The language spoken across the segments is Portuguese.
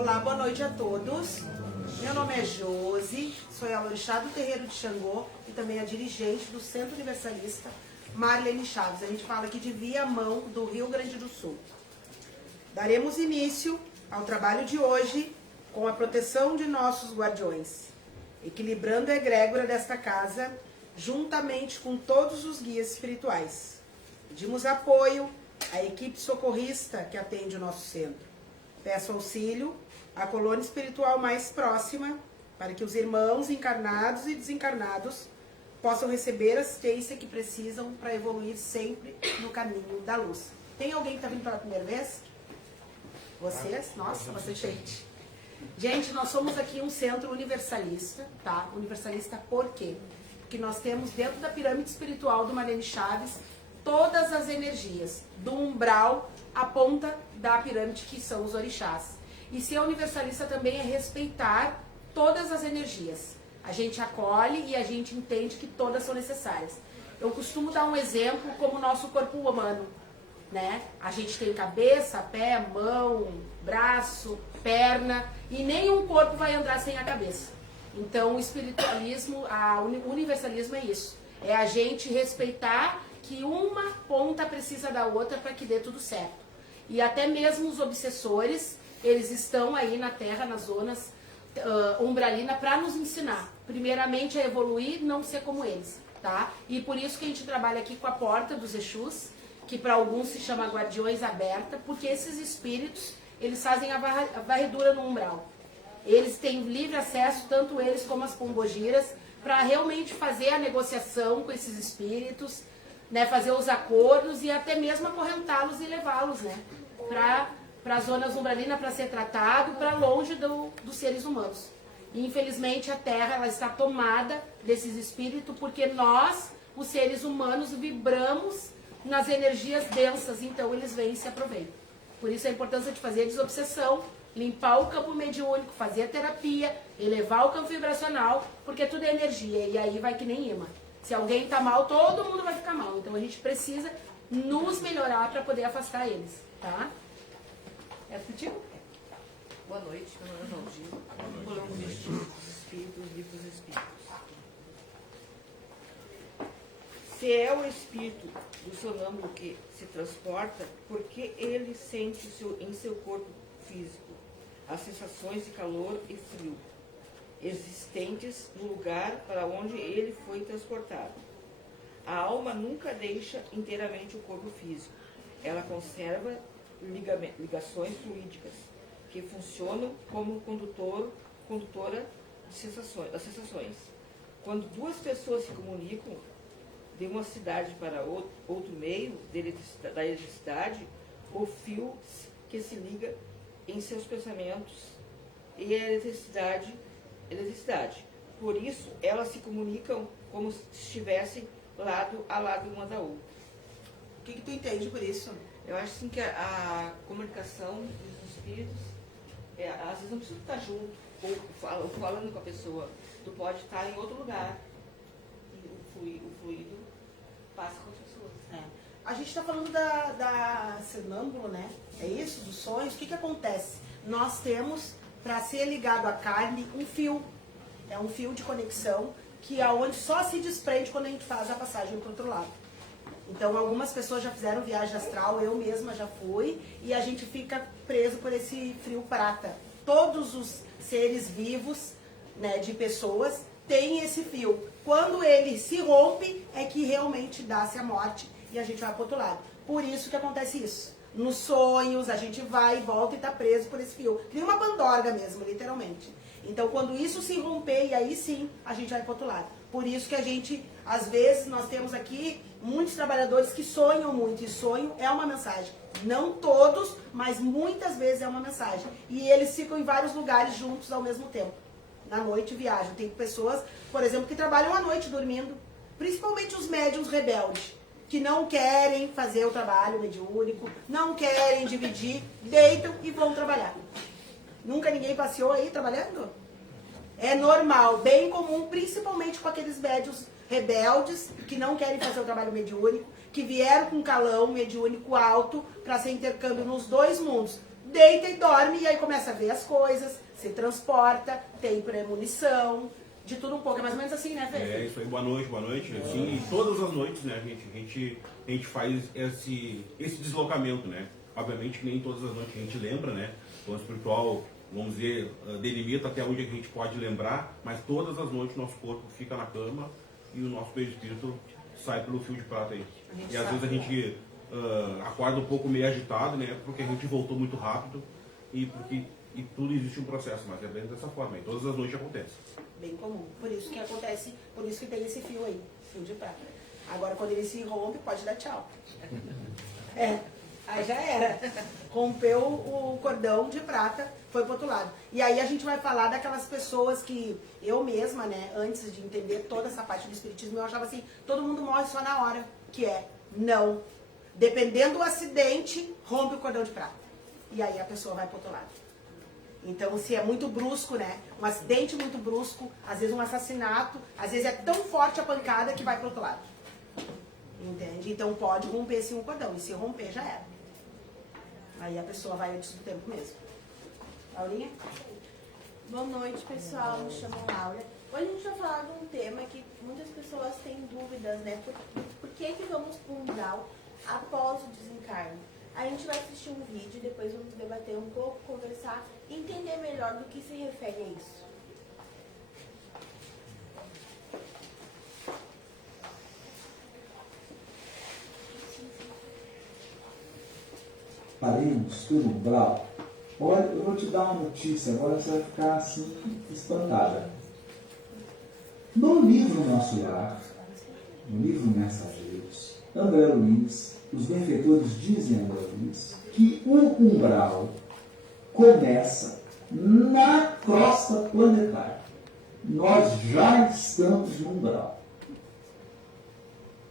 Olá, boa noite a todos. Meu nome é Josi, sou a orixá do Terreiro de Xangô e também a dirigente do Centro Universalista Marlene Chaves. A gente fala aqui de Viamão, do Rio Grande do Sul. Daremos início ao trabalho de hoje com a proteção de nossos guardiões, equilibrando a egrégora desta casa, juntamente com todos os guias espirituais. Pedimos apoio à equipe socorrista que atende o nosso centro. Peço auxílio à colônia espiritual mais próxima, para que os irmãos encarnados e desencarnados possam receber a assistência que precisam para evoluir sempre no caminho da luz. Tem alguém que está vindo pela primeira vez? Vocês? Nossa, bastante gente. Gente, nós somos aqui um centro universalista, tá? Universalista por quê? Porque nós temos dentro da pirâmide espiritual do Marlene Chaves todas as energias, do umbral à ponta da pirâmide, que são os orixás. E ser universalista também é respeitar todas as energias. A gente acolhe e a gente entende que todas são necessárias. Eu costumo dar um exemplo como o nosso corpo humano, né? A gente tem cabeça, pé, mão, braço, perna, e nenhum corpo vai andar sem a cabeça. Então o espiritualismo, o universalismo é isso. É a gente respeitar que uma ponta precisa da outra para que dê tudo certo. E até mesmo os obsessores, eles estão aí na Terra, nas zonas umbralina, para nos ensinar. Primeiramente a evoluir, não ser como eles, tá? E por isso que a gente trabalha aqui com a porta dos Exus, que para alguns se chama guardiões aberta, porque esses espíritos, eles fazem a varredura no umbral. Eles têm livre acesso, tanto eles como as pombogiras, para realmente fazer a negociação com esses espíritos, né, fazer os acordos e até mesmo acorrentá-los e levá-los, né, para as zonas umbralinas para ser tratado, para longe dos seres humanos. E, infelizmente, a Terra ela está tomada desses espíritos porque nós, os seres humanos, vibramos nas energias densas, então eles vêm e se aproveitam. Por isso a importância de fazer a desobsessão, limpar o campo mediúnico, fazer a terapia, elevar o campo vibracional, porque tudo é energia e aí vai que nem imã. Se alguém está mal, todo mundo vai ficar mal. Então a gente precisa nos melhorar para poder afastar eles, tá? É contigo? Boa noite, meu nome é Valdir. Colombo Vestido dos Espíritos, Livro dos Espíritos. Se é o espírito do sonâmbulo que se transporta, por que ele sente em seu corpo físico as sensações de calor e frio existentes no lugar para onde ele foi transportado? A alma nunca deixa inteiramente o corpo físico. Ela conserva ligações fluídicas que funcionam como condutora das sensações. Quando duas pessoas se comunicam de uma cidade para outro meio da eletricidade, o fio que se liga em seus pensamentos e a eletricidade. Por isso, elas se comunicam como se estivessem lado a lado uma da outra. O que tu entende por isso? Eu acho assim que a comunicação dos espíritos, às vezes não precisa estar junto, ou falando com a pessoa. Tu pode estar em outro lugar e o fluido passa com as pessoas. É. A gente está falando da sonâmbulo, né? É isso, dos sonhos. O que acontece? Nós temos, para ser ligado à carne, um fio. É um fio de conexão que aonde só se desprende quando a gente faz a passagem para o outro lado. Então, algumas pessoas já fizeram viagem astral, eu mesma já fui, e a gente fica preso por esse fio prata. Todos os seres vivos, né, de pessoas, têm esse fio. Quando ele se rompe, é que realmente dá-se a morte e a gente vai para o outro lado. Por isso que acontece isso. Nos sonhos, a gente vai e volta e está preso por esse fio. Tem uma bandorga mesmo, literalmente. Então, quando isso se romper, e aí sim, a gente vai para o outro lado. Por isso que a gente, às vezes, nós temos aqui muitos trabalhadores que sonham muito. E sonho é uma mensagem. Não todos, mas muitas vezes é uma mensagem. E eles ficam em vários lugares juntos ao mesmo tempo. Na noite viajam. Tem pessoas, por exemplo, que trabalham à noite dormindo. Principalmente os médiuns rebeldes, que não querem fazer o trabalho mediúnico, não querem dividir, deitam e vão trabalhar. Nunca ninguém passeou aí trabalhando? É normal, bem comum, principalmente com aqueles médiuns rebeldes que não querem fazer o trabalho mediúnico, que vieram com calão mediúnico alto para ser intercâmbio nos dois mundos, deita e dorme, e aí começa a ver as coisas, se transporta, tem premonição, de tudo um pouco. É mais ou menos assim, né, Fê? É isso aí, boa noite. Sim, e todas as noites, né, a gente faz esse deslocamento, né? Obviamente que nem todas as noites a gente lembra, né? O espiritual, vamos dizer, delimita até onde a gente pode lembrar, mas todas as noites nosso corpo fica na cama e o nosso perispírito sai pelo fio de prata aí. E às vezes a gente acorda um pouco meio agitado, né? Porque a gente voltou muito rápido e tudo existe um processo, mas é bem dessa forma, e todas as noites acontece. Bem comum. Por isso que acontece, por isso que tem esse fio aí, fio de prata. Agora, quando ele se rompe, pode dar tchau. Aí já era. Rompeu o cordão de prata, foi pro outro lado. E aí a gente vai falar daquelas pessoas que eu mesma, né, antes de entender toda essa parte do espiritismo, eu achava assim, todo mundo morre só na hora. Que é, não. Dependendo do acidente, rompe o cordão de prata. E aí a pessoa vai pro outro lado. Então, se é muito brusco, né? Um acidente muito brusco, às vezes um assassinato, às vezes é tão forte a pancada que vai pro outro lado. Entende? Então pode romper sim um cordão. E se romper, já era. Aí a pessoa vai antes do tempo mesmo. Laurinha? Boa noite, pessoal. Me chamo Laura. Hoje a gente vai falar de um tema que muitas pessoas têm dúvidas, né? Por que vamos para um umbral após o desencarne? A gente vai assistir um vídeo, depois vamos debater um pouco, conversar e entender melhor do que se refere a isso. Paremos do umbral. Olha, eu vou te dar uma notícia, agora você vai ficar assim, espantada. No livro Nosso Lar, no livro Mensageiros, André Luiz, os benfeitores dizem a André Luiz que o umbral começa na crosta planetária. Nós já estamos no umbral.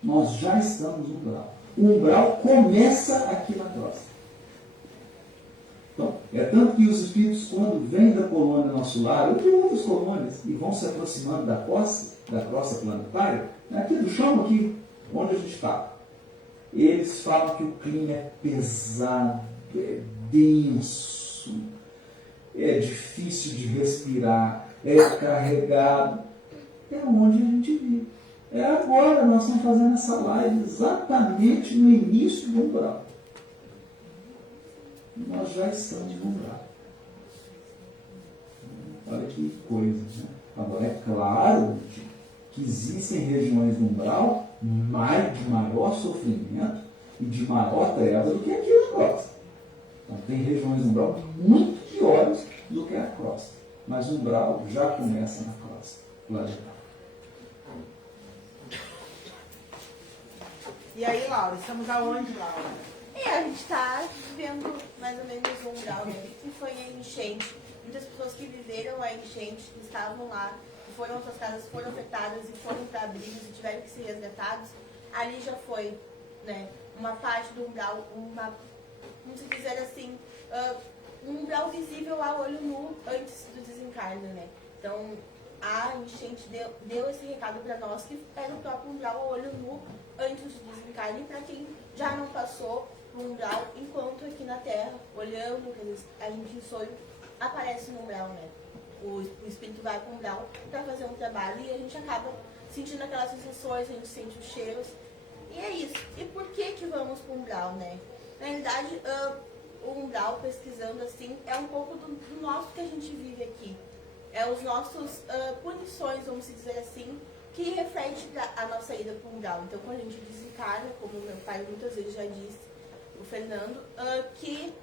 Nós já estamos no umbral. O umbral começa aqui na crosta. Então, é tanto que os espíritos, quando vêm da colônia Nosso Lar, ou de outras colônias, e vão se aproximando da crosta planetária, aqui do chão, aqui, onde a gente está, eles falam que o clima é pesado, é denso, é difícil de respirar, é carregado. É onde a gente vive. É agora, nós estamos fazendo essa live exatamente no início do umbral. Nós já estamos no umbral. Olha que coisa, né? Agora, é claro que existem regiões do umbral de maior sofrimento e de maior treva do que aqui na crosta. Então, tem regiões do umbral muito piores do que a crosta. Mas o umbral já começa na crosta planetária. E aí, Laura, estamos aonde, Laura? A gente está vivendo mais ou menos um umbral, né? Que foi a enchente. Muitas pessoas que viveram a enchente, que estavam lá, que foram, suas casas foram afetadas e foram para abrigos e tiveram que ser resgatados, ali já foi, né, uma parte do umbral, vamos dizer assim, um umbral visível a olho nu antes do desencarne, né? Então, a enchente deu esse recado para nós, que era o próprio umbral a olho nu antes do desencarne, para quem já não passou por umbral, enquanto aqui na Terra, olhando, a gente em sonho, aparece no umbral, né? O espírito vai para o umbral para fazer um trabalho e a gente acaba sentindo aquelas sensações, a gente sente os cheiros. E é isso. E por que vamos para o umbral, né? Na realidade, o umbral, pesquisando assim, é um pouco do nosso que a gente vive aqui. É os nossos punições, vamos dizer assim, que reflete a nossa ida para o umbral. Então, quando a gente desencarna, como meu pai muitas vezes já disse, o Fernando, que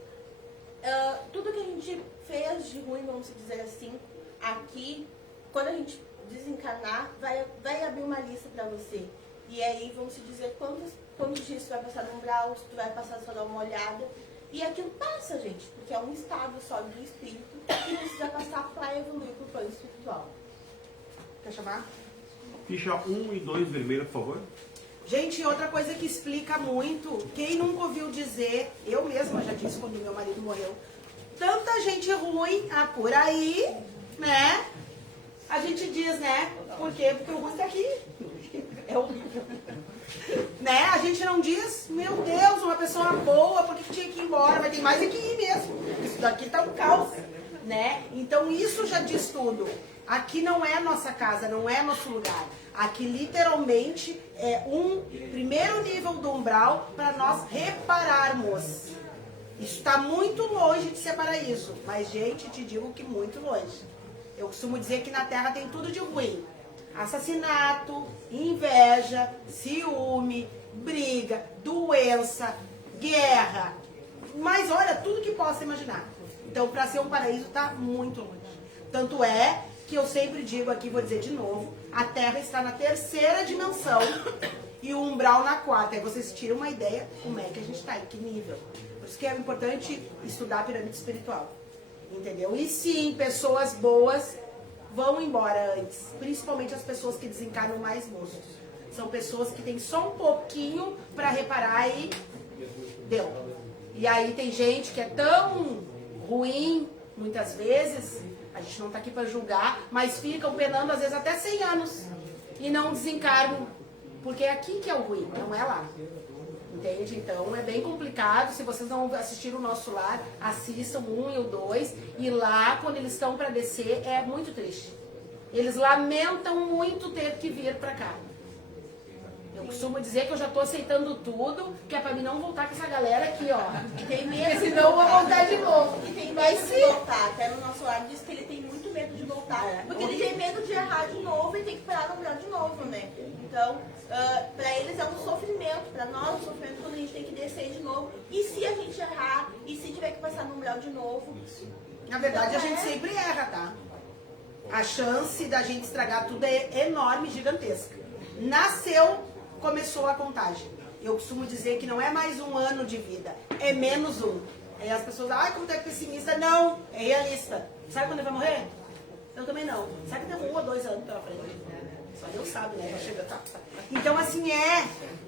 tudo que a gente fez de ruim, vamos dizer assim, aqui, quando a gente desencarnar, vai abrir uma lista para você. E aí vamos dizer quantos dias tu vai passar no umbral, se tu vai passar só dar uma olhada. E aquilo passa, gente, porque é um estado só do espírito que precisa passar para evoluir para o plano espiritual. Quer chamar? Ficha 1 e 2 vermelha, por favor. Gente, outra coisa que explica muito, quem nunca ouviu dizer, eu mesma já disse quando meu marido morreu, tanta gente ruim por aí, né? A gente diz, né? Por quê? Porque o ruim tá aqui. É horrível. Né? A gente não diz, meu Deus, uma pessoa boa, por que tinha que ir embora? Vai ter mais é que ir mesmo. isso daqui tá um caos, né? Então isso já diz tudo. Aqui não é nossa casa, não é nosso lugar. Aqui literalmente é um primeiro nível do umbral para nós repararmos. Isso está muito longe de ser paraíso, mas gente, te digo que muito longe. Eu costumo dizer que na Terra tem tudo de ruim. Assassinato, inveja, ciúme, briga, doença, guerra. Mas olha, tudo que possa imaginar. Então, para ser um paraíso, está muito longe. Tanto é que eu sempre digo aqui, vou dizer de novo, a Terra está na 3ª dimensão e o umbral na 4ª. Aí vocês tiram uma ideia como é que a gente está, em que nível. Por isso que é importante estudar a pirâmide espiritual. Entendeu? E sim, pessoas boas vão embora antes. Principalmente as pessoas que desencarnam mais moços. São pessoas que têm só um pouquinho para reparar e deu. E aí tem gente que é tão ruim, muitas vezes, a gente não está aqui para julgar, mas ficam penando às vezes até 100 anos e não desencarnam, porque é aqui que é o ruim, não é lá. Entende? Então é bem complicado. Se vocês não assistiram o Nosso Lar, assistam o 1 e o 2, e lá, quando eles estão para descer, é muito triste. Eles lamentam muito ter que vir para cá. Eu costumo dizer que eu já estou aceitando tudo, que é para mim não voltar com essa galera aqui, ó. E tem medo. Porque senão eu vou voltar de novo. E tem Vai medo de sim. voltar. Até no Nosso Lar diz que ele tem muito medo de voltar. Porque ele tem medo de errar de novo e tem que parar no umbral de novo, né? Então, pra eles é um sofrimento. Pra nós é um sofrimento quando a gente tem que descer de novo. E se a gente errar? E se tiver que passar no umbral de novo? Na verdade, a Então, gente sempre erra, tá? A chance da gente estragar tudo é enorme, gigantesca. Nasceu, começou a contagem. Eu costumo dizer que não é mais um ano de vida, é menos um. Aí as pessoas, ai, como tu é pessimista? Não, é realista. Sabe quando ele vai morrer? Eu também não. Sabe que tem 1 ou 2 anos pela frente? Só Deus sabe, né? Então, assim,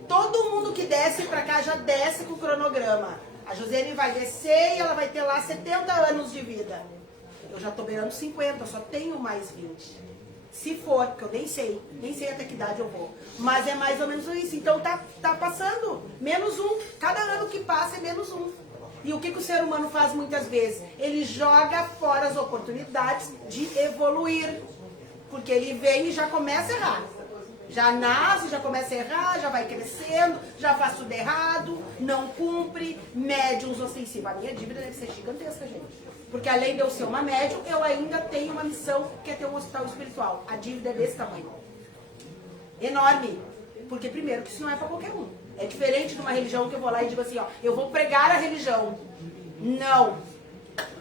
todo mundo que desce pra cá já desce com o cronograma. A Josiane vai descer e ela vai ter lá 70 anos de vida. Eu já tô beirando 50, eu só tenho mais 20. Se for, porque eu nem sei até que idade eu vou. Mas é mais ou menos isso. Então tá passando. Menos um. Cada ano que passa é menos um. E o que o ser humano faz muitas vezes? Ele joga fora as oportunidades de evoluir. Porque ele vem e já começa a errar. Já nasce, já começa a errar, já vai crescendo, já faz tudo errado, não cumpre, médiums ostensivos. A minha dívida deve ser gigantesca, gente. Porque além de eu ser uma médium, eu ainda tenho uma missão, que é ter um hospital espiritual. A dívida é desse tamanho. Enorme. Porque primeiro que isso não é para qualquer um. É diferente de uma religião que eu vou lá e digo assim, ó, eu vou pregar a religião. Não.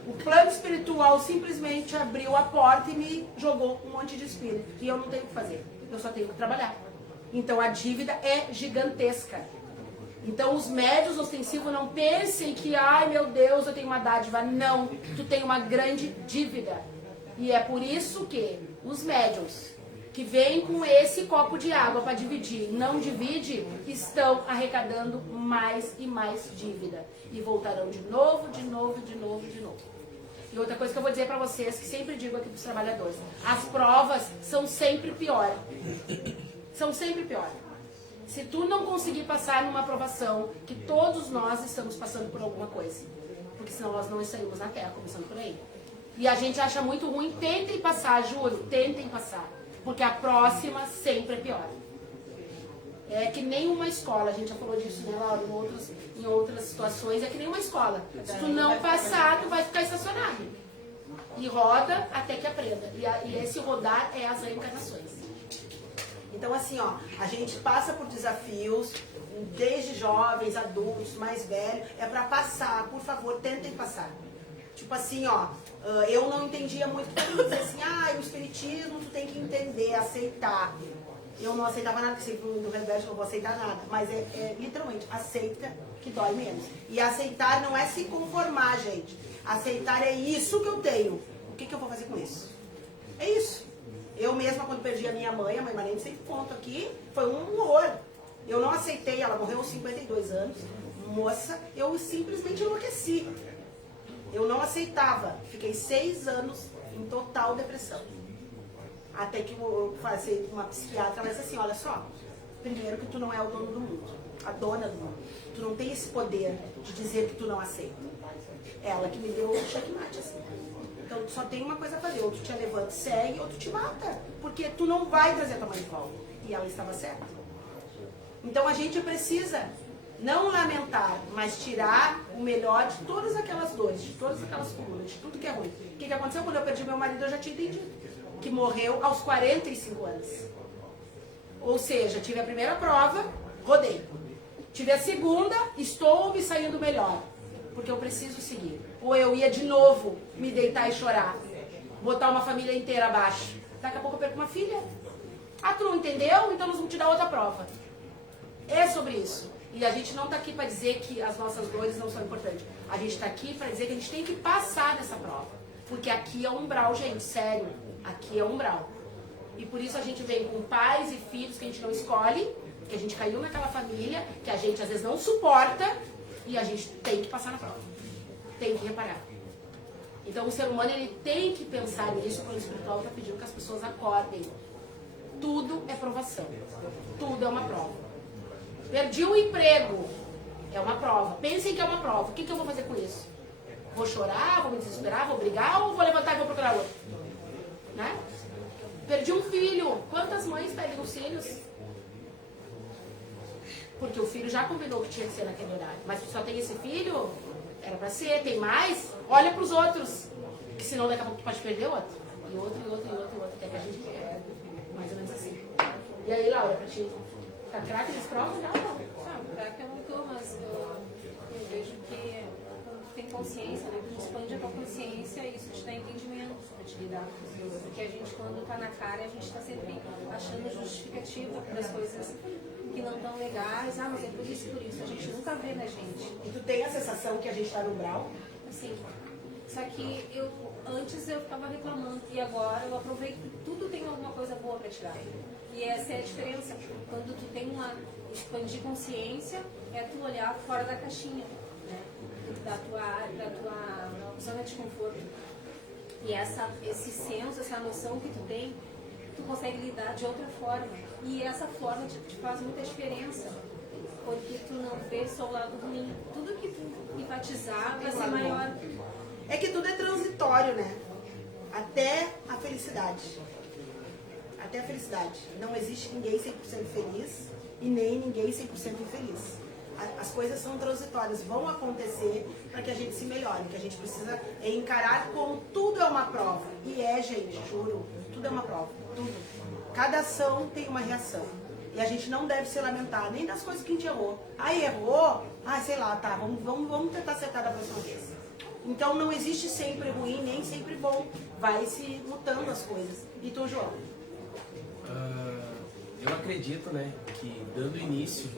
O plano espiritual simplesmente abriu a porta e me jogou um monte de espírito. E eu não tenho o que fazer. Eu só tenho que trabalhar. Então a dívida é gigantesca. Então os médios ostensivos não pensem que, ai meu Deus, eu tenho uma dádiva. Não, tu tem uma grande dívida. E é por isso que os médios que vêm com esse copo de água para dividir, não divide, estão arrecadando mais e mais dívida. E voltarão de novo, de novo, de novo, de novo. E outra coisa que eu vou dizer para vocês, que sempre digo aqui para os trabalhadores, as provas são sempre pior. São sempre pior. Se tu não conseguir passar numa aprovação, que todos nós estamos passando por alguma coisa. Porque senão nós não estaríamos na Terra, começando por aí. E a gente acha muito ruim, tentem passar, juro, tentem passar. Porque a próxima sempre é pior. É que nem uma escola, a gente já falou disso, né, Laura, em outras situações, é que nem uma escola. Se tu não passar, tu vai ficar estacionado. E roda até que aprenda. E esse rodar é as reencarnações. Então, assim, ó, a gente passa por desafios, desde jovens, adultos, mais velhos, é pra passar, por favor, tentem passar. Tipo assim, ó, eu não entendia muito, porque dizer assim, o espiritismo tu tem que entender, aceitar. Eu não aceitava nada, porque sempre do rebelde eu não vou aceitar nada. Mas literalmente, aceita que dói menos. E aceitar não é se conformar, gente. Aceitar é isso que eu tenho. O que eu vou fazer com isso? É isso. Eu mesma, quando perdi a mãe Marlene, sempre conto aqui, foi um horror. Eu não aceitei, ela morreu aos 52 anos, moça, eu simplesmente enlouqueci. Eu não aceitava. Fiquei 6 anos em total depressão. Até que eu passei uma psiquiatra, ela disse assim, olha só, primeiro que tu não é o dono do mundo. dona do mundo. Tu não tem esse poder de dizer que tu não aceita. Ela que me deu o checkmate, assim. Então tu só tem uma coisa a fazer, ou tu te levanta e segue, ou tu te mata. Porque tu não vai trazer a tua mãe de volta. E ela estava certa. Então a gente precisa não lamentar, mas tirar o melhor de todas aquelas dores, de todas aquelas colunas, de tudo que é ruim. O que aconteceu quando eu perdi meu marido? Eu já tinha entendido. Que morreu aos 45 anos. Ou seja, tive a primeira prova, rodei. Tive a segunda, estou me saindo melhor. Porque eu preciso seguir. Ou eu ia de novo me deitar e chorar. Botar uma família inteira abaixo. Daqui a pouco eu perco uma filha. Ah, tu não entendeu? Então nós vamos te dar outra prova. É sobre isso. E a gente não está aqui para dizer que as nossas dores não são importantes. A gente está aqui para dizer que a gente tem que passar nessa prova. Porque aqui é umbral, gente. Sério. Aqui é umbral. E por isso a gente vem com pais e filhos que a gente não escolhe, que a gente caiu naquela família, que a gente às vezes não suporta, e a gente tem que passar na prova. Tem que reparar. Então o ser humano ele tem que pensar nisso, quando o espiritual está pedindo que as pessoas acordem. Tudo é provação. Tudo é uma prova. Perdi um emprego. É uma prova. Pensem que é uma prova. O que eu vou fazer com isso? Vou chorar, vou me desesperar, vou brigar ou vou levantar e vou procurar outro? Né? Perdi um filho. Quantas mães perdem os filhos? Porque o filho já combinou que tinha que ser naquele horário. Mas tu só tem esse filho? Era pra ser. Tem mais? Olha pros outros. Que senão daqui a pouco tu pode perder outro. E outro, e outro, e outro, e outro. Até que a gente quer. Mais ou menos assim. E aí, Laura, pra ti? Tá craque nas provas? Já não. Sabe, craque eu não tô, mas eu vejo que quando tu tem consciência, né? Tu expande a tua consciência e isso te dá entendimento pra te lidar. Porque a gente, quando tá na cara, a gente tá sempre achando justificativa para as coisas que não estão legais. Ah, mas é por isso, por isso. A gente nunca vê na gente. E tu tem a sensação que a gente tá no umbral? Assim, só que antes eu ficava reclamando e agora eu aproveito que tudo tem alguma coisa boa para te dar. E essa é a diferença. Quando tu tem uma expandir consciência, é tu olhar fora da caixinha, né? Da tua área, da tua zona de conforto. E esse senso, essa noção que tu tem, tu consegue lidar de outra forma. E essa forma te faz muita diferença. Porque tu não vê só o lado ruim. Tudo que tu enfatizar vai ser maior. É que tudo é transitório, né? Até a felicidade. Até a felicidade. Não existe ninguém 100% feliz e nem ninguém 100% infeliz. As coisas são transitórias, vão acontecer para que a gente se melhore. O que a gente precisa é encarar como tudo é uma prova. E gente, juro, tudo é uma prova. Tudo. Cada ação tem uma reação. E a gente não deve se lamentar nem das coisas que a gente errou. Ah, errou? Ah, sei lá, tá, vamos tentar acertar da próxima vez. Então não existe sempre ruim, nem sempre bom. Vai se mutando as coisas. E tu, João? Eu acredito, né, que dando início,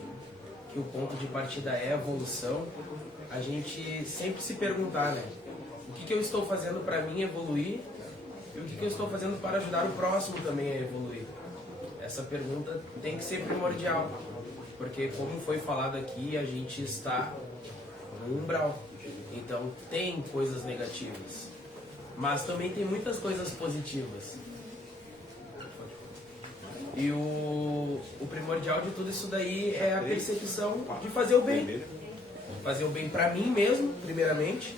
que o ponto de partida é a evolução, a gente sempre se perguntar, né, o que eu estou fazendo para mim evoluir e o que eu estou fazendo para ajudar o próximo também a evoluir. Essa pergunta tem que ser primordial, porque como foi falado aqui, a gente está no umbral, então tem coisas negativas, mas também tem muitas coisas positivas. E o primordial de tudo isso daí é a percepção de fazer o bem. Fazer o bem pra mim mesmo, primeiramente.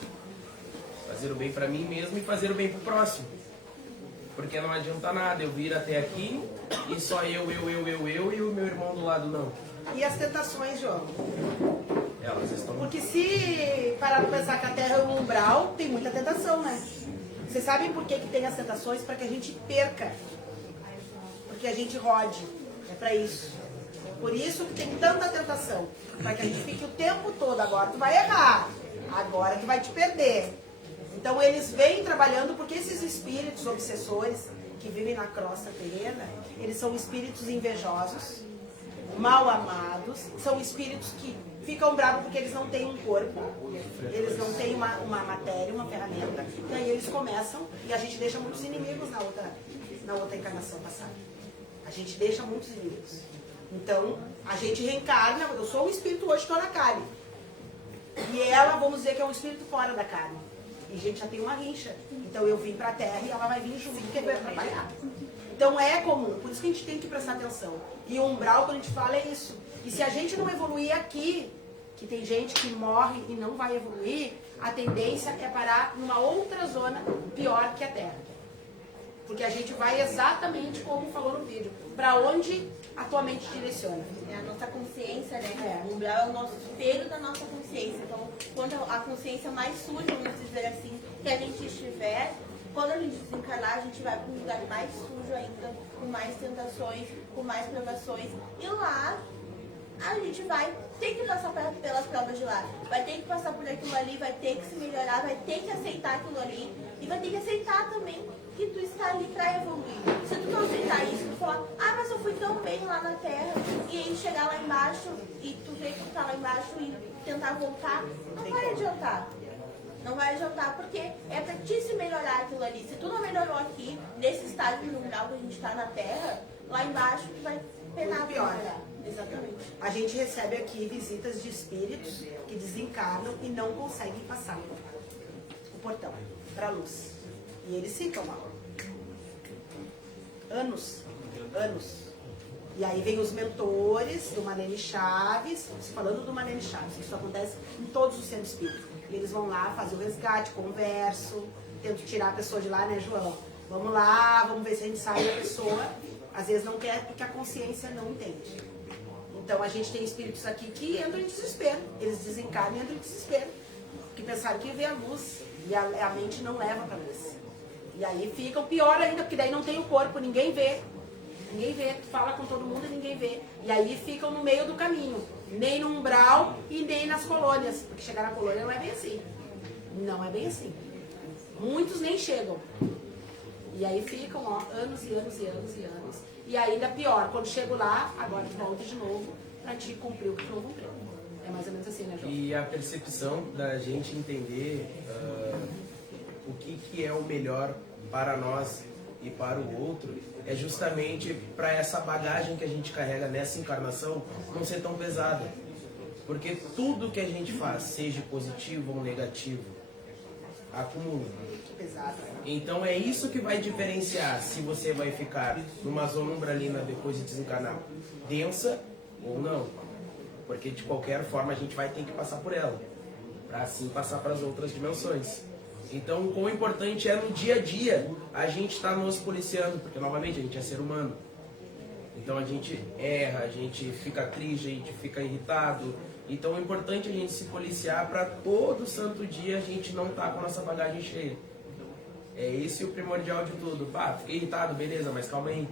Fazer o bem pra mim mesmo e fazer o bem pro próximo. Porque não adianta nada eu vir até aqui e só eu e o meu irmão do lado não. E as tentações, João? Elas estão... Porque se parar pra pensar que a Terra é um umbral, tem muita tentação, né? Vocês sabem por que tem as tentações? Para que a gente perca. Que a gente rode, é para isso. Por isso que tem tanta tentação, para que a gente fique o tempo todo, agora tu vai errar, agora tu vai te perder. Então eles vêm trabalhando, porque esses espíritos obsessores que vivem na crosta terrena, eles são espíritos invejosos, mal amados, são espíritos que ficam bravos porque eles não têm um corpo, eles não têm uma matéria, uma ferramenta, e aí eles começam, e a gente deixa muitos inimigos na outra encarnação passada. A gente deixa muitos inimigos. Então, a gente reencarna. Eu sou um espírito hoje, estou na carne. E ela, vamos dizer que é um espírito fora da carne. E a gente já tem uma rincha. Então, eu vim para a Terra e ela vai vir junto, porque vai trabalhar. Então, é comum. Por isso que a gente tem que prestar atenção. E o umbral, quando a gente fala, é isso. E se a gente não evoluir aqui, que tem gente que morre e não vai evoluir, a tendência é parar numa outra zona pior que a Terra. Porque a gente vai exatamente como falou no vídeo, para onde a tua mente direciona. É a nossa consciência, né? É. O umbral é o nosso espelho da nossa consciência. Então, quando a consciência mais suja, vamos dizer assim, que a gente estiver, quando a gente desencarnar, a gente vai para um lugar mais sujo ainda, com mais tentações, com mais provações. E lá, a gente vai ter que passar pelas provas de lá. Vai ter que passar por aquilo ali, vai ter que se melhorar, vai ter que aceitar aquilo ali. E vai ter que aceitar também que tu está ali para evoluir. Se tu não aceitar isso, tu falar, ah, mas eu fui tão bem lá na Terra, e aí chegar lá embaixo e tu ver que tu tá lá embaixo e tentar voltar, não vai adiantar. Não vai adiantar, porque é pra ti se melhorar aquilo ali. Se tu não melhorou aqui, nesse estágio lunar que a gente tá na Terra, lá embaixo tu vai penar pra melhorar. Exatamente. A gente recebe aqui visitas de espíritos que desencarnam e não conseguem passar o portão para a luz. E eles ficam lá. Anos. E aí vem os mentores do Marlene Chaves, falando do Marlene Chaves, isso acontece em todos os centros espíritas. E eles vão lá fazer o resgate, converso, tento tirar a pessoa de lá, né, João? Vamos lá, vamos ver se a gente sai da pessoa. Às vezes não quer porque a consciência não entende. Então a gente tem espíritos aqui que entram em desespero. Eles desencarnam e entram em desespero. Porque pensaram que ia ver a luz. E a mente não leva para a luz. E aí ficam pior ainda, porque daí não tem o corpo, ninguém vê. Ninguém vê, tu fala com todo mundo e ninguém vê. E aí ficam no meio do caminho. Nem no umbral e nem nas colônias. Porque chegar na colônia não é bem assim. Não é bem assim. Muitos nem chegam. E aí ficam, ó, anos e anos e anos e anos. E ainda pior, quando chego lá, agora tu volta de novo pra te cumprir o que tu não cumpriu. É mais ou menos assim, né, João? E a percepção da gente entender o que é o melhor para nós e para o outro é justamente para essa bagagem que a gente carrega nessa encarnação não ser tão pesada. Porque tudo que a gente faz, seja positivo ou negativo, acumula. Pesado. Então é isso que vai diferenciar se você vai ficar numa zona umbralina depois de desencarnar densa ou não. Porque de qualquer forma a gente vai ter que passar por ela, para assim passar para as outras dimensões. Então o quão importante é no dia a dia a gente estar nos policiando, porque novamente a gente é ser humano. Então a gente erra, a gente fica triste, a gente fica irritado. Então é importante a gente se policiar para todo santo dia a gente não estar com a nossa bagagem cheia. É esse o primordial de tudo. Pá, fiquei irritado, beleza, mas calma aí.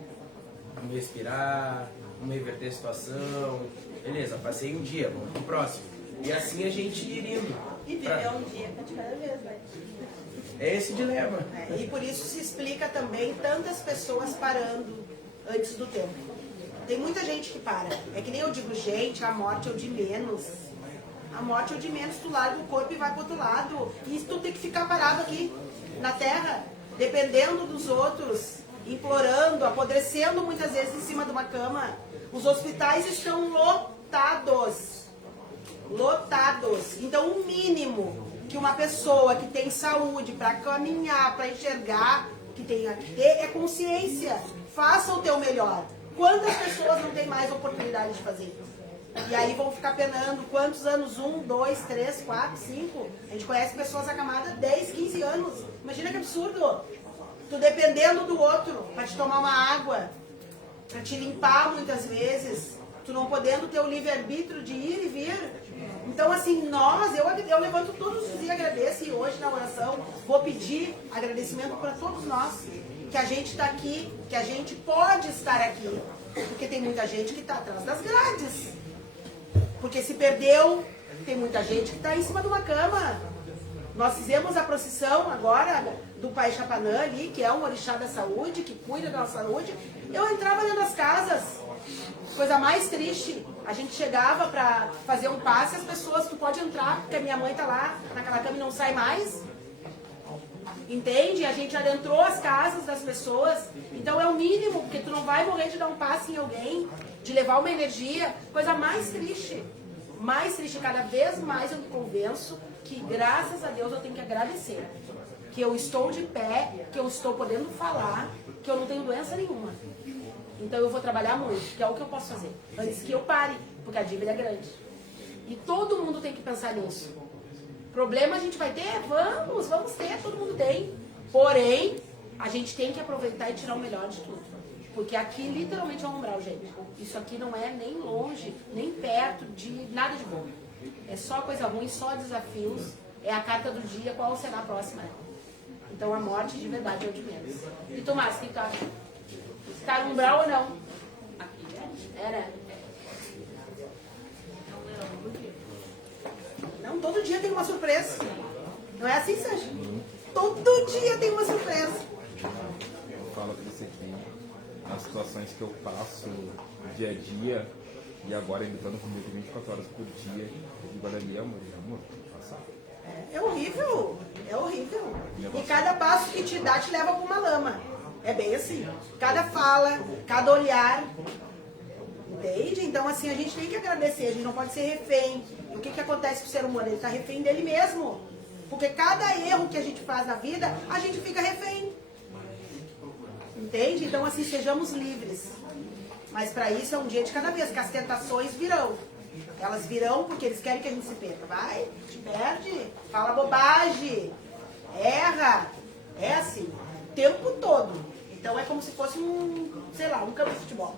Vamos respirar, vamos reverter a situação. Beleza, passei um dia, vamos pro próximo. E assim a gente ir indo. E viver um dia de cada vez, né? É esse dilema. E por isso se explica também tantas pessoas parando antes do tempo. Tem muita gente que para. É que nem eu digo, gente, a morte é o de menos. A morte é o de menos, tu larga o corpo e vai pro outro lado. E tu tem que ficar parado aqui, na terra, dependendo dos outros, implorando, apodrecendo muitas vezes em cima de uma cama. Os hospitais estão lotados. Lotados. Então o mínimo que uma pessoa que tem saúde para caminhar, para enxergar, que tem que ter é consciência. Faça o teu melhor. Quantas pessoas não têm mais oportunidade de fazer? E aí vão ficar penando quantos anos? 1, 2, 3, 4, 5. A gente conhece pessoas acamadas 10, 15 anos. Imagina que absurdo. Tu dependendo do outro para te tomar uma água, para te limpar muitas vezes. Tu não podendo ter o livre-arbítrio de ir e vir. Então, assim, eu levanto todos os dias e agradeço. E hoje, na oração, vou pedir agradecimento para todos nós. Que a gente está aqui, que a gente pode estar aqui. Porque tem muita gente que está atrás das grades. Porque se perdeu, tem muita gente que está em cima de uma cama. Nós fizemos a procissão agora do Pai Chapanã ali, que é um orixá da saúde, que cuida da nossa saúde. Eu entrava dentro das casas. Coisa mais triste, a gente chegava para fazer um passe, as pessoas, tu pode entrar, porque a minha mãe tá lá naquela cama e não sai mais. Entende? A gente adentrou as casas das pessoas. Então é o mínimo, porque tu não vai morrer de dar um passe em alguém, de levar uma energia. Coisa mais triste. Mais triste. Cada vez mais eu me convenço que, graças a Deus, eu tenho que agradecer. Que eu estou de pé, que eu estou podendo falar, que eu não tenho doença nenhuma. Então eu vou trabalhar muito, que é o que eu posso fazer. Antes que eu pare. porque a dívida é grande. E todo mundo tem que pensar nisso. Problema a gente vai ter? Vamos ter, todo mundo tem. Porém, a gente tem que aproveitar e tirar o melhor de tudo. Porque aqui literalmente é um umbral, gente. Isso aqui não é nem longe, nem perto de nada de bom. É só coisa ruim, só desafios. É a carta do dia, qual será a próxima. Então a morte de verdade é o de menos. E tu, Márcio, o que tu acha? Tá no umbral ou não? É, né? Não, todo dia tem uma surpresa. Não é assim, Sérgio? Todo dia tem uma surpresa. Eu falo pra você aqui, nas situações que eu passo dia a dia, e agora ele estando comigo 24 horas por dia, eu digo, olha ali, amor, passar. É horrível, é horrível. E cada passo que te dá te leva para uma lama. É bem assim. Cada fala, cada olhar. Entende? Então, assim, a gente tem que agradecer, a gente não pode ser refém. E o que acontece com o ser humano? Ele está refém dele mesmo. Porque cada erro que a gente faz na vida, a gente fica refém. Entende? Então, assim, sejamos livres. Mas para isso é um dia de cada vez, que as tentações virão. Elas virão porque eles querem que a gente se perca. Vai, te perde, fala bobagem, erra. É assim, o tempo todo. Então é como se fosse um campo de futebol.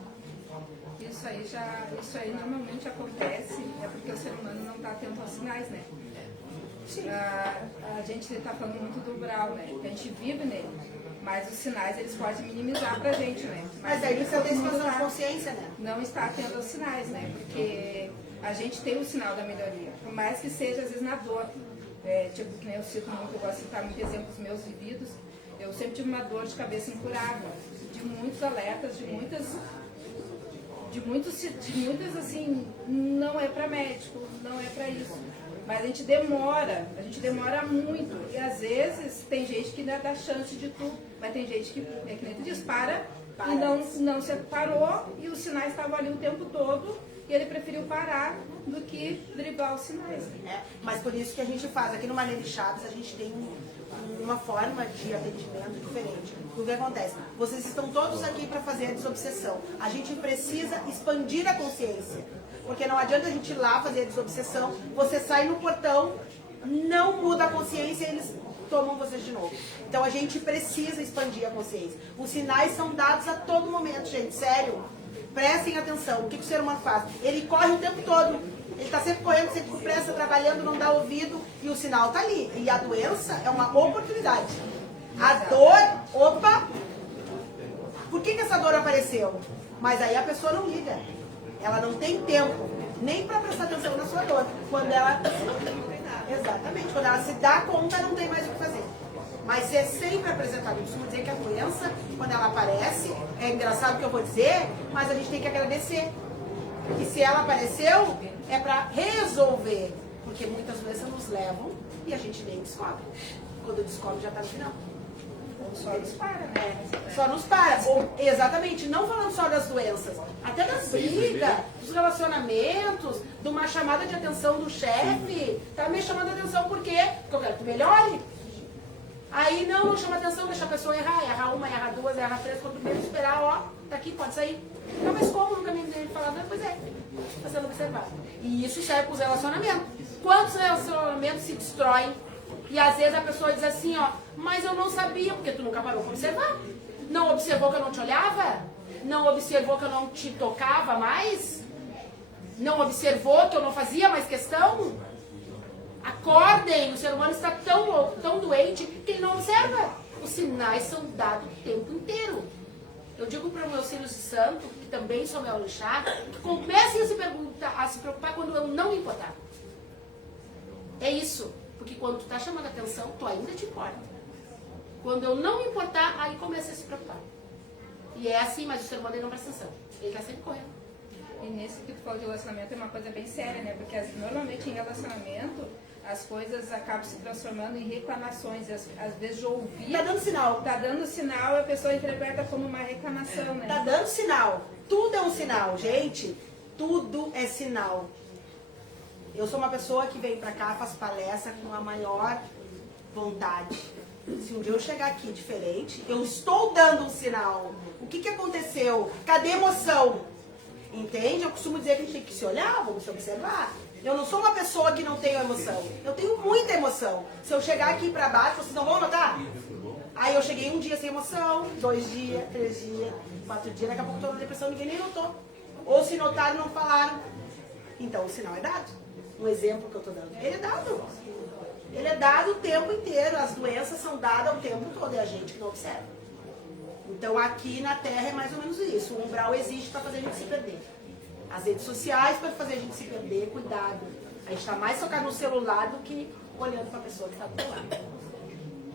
Isso aí normalmente acontece, é porque o ser humano não está atento aos sinais, né? Sim. A gente está falando muito do umbral, né? A gente vive nele, mas os sinais eles podem minimizar pra gente, né? Mas aí você tem expansão de consciência, né? Não está atento aos sinais, né? Porque a gente tem o sinal da melhoria, por mais que seja às vezes na dor. Tipo, que nem eu cito muito, eu gosto de citar muitos exemplos meus vividos. Eu sempre tive uma dor de cabeça incurável, de muitos alertas, de muitas assim, não é para médico, não é para isso. Mas a gente demora muito. E às vezes tem gente que ainda dá chance de tu, mas tem gente que, é que nem tu diz, para. E não se parou e os sinais estavam ali o tempo todo e ele preferiu parar do que driblar os sinais. Mas por isso que a gente faz, aqui no Marlene Chaves, a gente tem uma forma de atendimento diferente. O que acontece? Vocês estão todos aqui para fazer a desobsessão. A gente precisa expandir a consciência. Porque não adianta a gente ir lá fazer a desobsessão, você sai no portão, não muda a consciência e eles tomam vocês de novo. Então a gente precisa expandir a consciência. Os sinais são dados a todo momento, gente, sério. Prestem atenção. O que o ser humano faz? Ele corre o tempo todo. Ele está sempre correndo, sempre com pressa, trabalhando, não dá ouvido e o sinal está ali. E a doença é uma oportunidade. A dor, opa, por que essa dor apareceu? Mas aí a pessoa não liga. Ela não tem tempo nem para prestar atenção na sua dor. Quando ela... Exatamente. Quando ela se dá conta, não tem mais o que fazer. Mas é sempre apresentado. Eu costumo dizer que a doença, quando ela aparece, é engraçado o que eu vou dizer, mas a gente tem que agradecer. Que se ela apareceu, é para resolver. Porque muitas doenças nos levam e a gente nem descobre. Quando descobre, já está no final. Ou só nos para, né? Só nos para. Ou, não falando só das doenças, até das brigas, dos relacionamentos, de uma chamada de atenção do chefe. Tá me chamando a atenção por quê? Porque eu quero que melhore. Aí não chama atenção, deixa a pessoa errar. Errar uma, errar duas, errar três, quando primeiro esperar, ó, tá aqui, pode sair. Não, mas como? Nunca me falado, pois é. Está sendo observado. E isso serve para os relacionamentos. Quantos relacionamentos se destroem? E às vezes a pessoa diz assim, ó, mas eu não sabia, porque tu nunca parou para observar. Não observou que eu não te olhava? Não observou que eu não te tocava mais? Não observou que eu não fazia mais questão? Acordem, o ser humano está tão doente que ele não observa. Os sinais são dados o tempo inteiro. Eu digo para os meus filhos de santo, que também são meu orixá, que comecem a se preocupar quando eu não me importar. É isso. Porque quando tu tá chamando a atenção, tu ainda te importa. Quando eu não me importar, aí começa a se preocupar. E é assim, mas o ser humano não presta atenção. Ele tá sempre correndo. E nesse que tu falou de relacionamento é uma coisa bem séria, né? Porque normalmente em relacionamento as coisas acabam se transformando em reclamações. Às vezes de ouvir... Tá dando sinal. Tá dando sinal, a pessoa interpreta como uma reclamação, né? Tá dando sinal. Tudo é um sinal, gente. Tudo é sinal. Eu sou uma pessoa que vem pra cá, faço palestra com a maior vontade. Se um dia eu chegar aqui diferente, eu estou dando um sinal. O que aconteceu? Cadê a emoção? Entende? Eu costumo dizer que a gente tem que se olhar, vamos se observar. Eu não sou uma pessoa que não tenho emoção. Eu tenho muita emoção. Se eu chegar aqui pra baixo, vocês não vão notar? Aí eu cheguei um dia sem emoção, 2 dias, 3 dias, 4 dias, daqui a pouco estou na depressão, ninguém nem notou. Ou se notaram, não falaram. Então o sinal é dado. Um exemplo que eu estou dando. Ele é dado. Ele é dado o tempo inteiro. As doenças são dadas o tempo todo. É a gente que não observa. Então aqui na Terra é mais ou menos isso. O umbral existe para fazer a gente se perder. As redes sociais para fazer a gente se perder. Cuidado. A gente está mais focado no celular do que olhando para a pessoa que está do lado.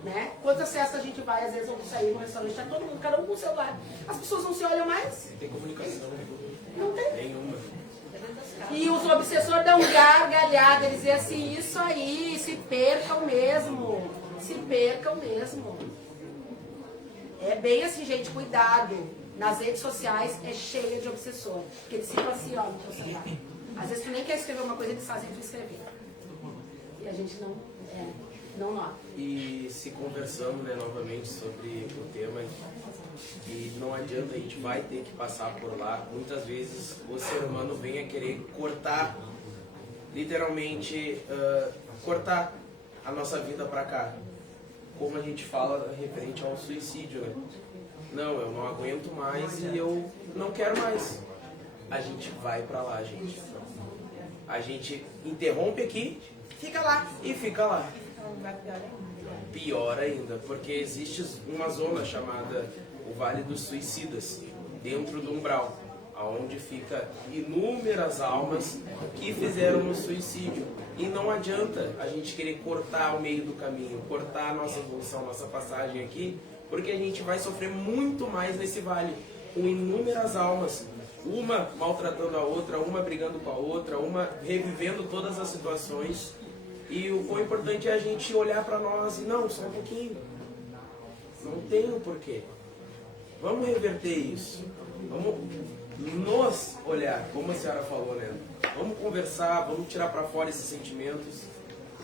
Né? Quantas festas a gente vai, às vezes, vamos sair no restaurante, está todo mundo, cada um com o celular. As pessoas não se olham mais. Tem comunicação. Não tem. Nenhuma. E os obsessores dão gargalhada, eles dizem assim, isso aí, se percam mesmo. Se percam mesmo. É bem assim, gente, cuidado. Nas redes sociais é cheia de obsessor. Porque eles ficam assim, ó, no teu celular. Às vezes tu nem quer escrever uma coisa, eles fazem tu escrever. E a gente não nota. E se conversamos, né, novamente sobre o tema, e não adianta, a gente vai ter que passar por lá. Muitas vezes o ser humano vem a querer cortar, literalmente, cortar a nossa vida pra cá. Como a gente fala referente ao suicídio, né? Não, eu não aguento mais e eu não quero mais. A gente vai pra lá, gente. A gente interrompe aqui, fica lá e fica lá. Pior ainda, porque existe uma zona chamada o Vale dos Suicidas, dentro do umbral, onde fica inúmeras almas que fizeram o suicídio. E não adianta a gente querer cortar o meio do caminho, cortar a nossa evolução, nossa passagem aqui, porque a gente vai sofrer muito mais nesse vale, com inúmeras almas, uma maltratando a outra, uma brigando com a outra, uma revivendo todas as situações. E o quão importante é a gente olhar para nós e não, só um pouquinho. Não tem o porquê. Vamos reverter isso. Vamos nos olhar, como a senhora falou, né? Vamos conversar, vamos tirar para fora esses sentimentos.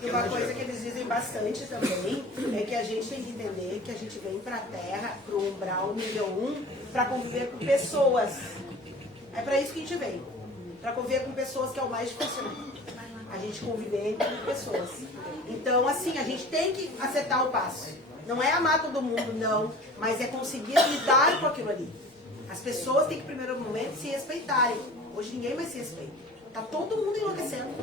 E uma coisa que eles dizem bastante também é que a gente tem que entender que a gente vem para a Terra, para o umbral nível 1, para conviver com pessoas. É para isso que a gente vem. Para conviver com pessoas, que é o mais difícil. A gente conviver com pessoas. Então, assim, a gente tem que acertar o passo. Não é amar todo mundo, não, mas é conseguir lidar com aquilo ali. As pessoas têm que, em primeiro momento, se respeitarem. Hoje ninguém mais se respeita. Tá todo mundo enlouquecendo.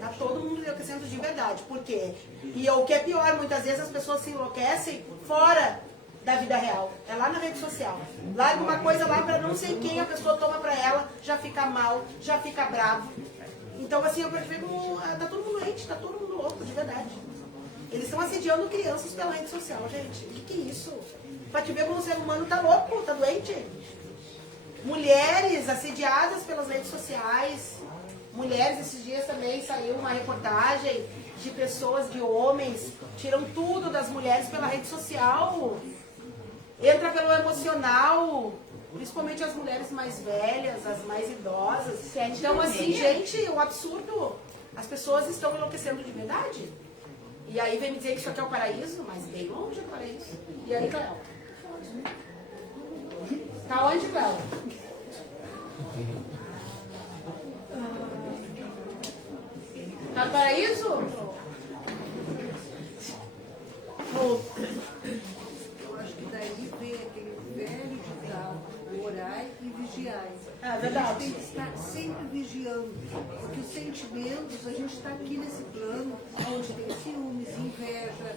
Tá todo mundo enlouquecendo de verdade. Por quê? E o que é pior, muitas vezes as pessoas se enlouquecem fora da vida real. É lá na rede social. Larga uma coisa lá para não sei quem, a pessoa toma para ela, já fica mal, já fica bravo. Então, assim, eu prefiro... Tá todo mundo doente, tá todo mundo louco, de verdade. Eles estão assediando crianças pela rede social, gente. O que é isso? Pra te ver como o ser humano tá louco, tá doente. Mulheres assediadas pelas redes sociais. Mulheres, esses dias também saiu uma reportagem de pessoas, de homens, tiram tudo das mulheres pela rede social. Entra pelo emocional, principalmente as mulheres mais velhas, as mais idosas. Então, assim, gente, um absurdo. As pessoas estão enlouquecendo de verdade. E aí vem me dizer que isso aqui é o paraíso, mas bem longe do paraíso. E aí, Cléo? Tá onde, Cléo? Tá no paraíso? Eu acho que daí vem aquele velho ditado, orai e vigiai. É verdade. A gente tem que estar sempre vigiando, porque os sentimentos, a gente está aqui nesse plano, onde tem ciúmes, inveja,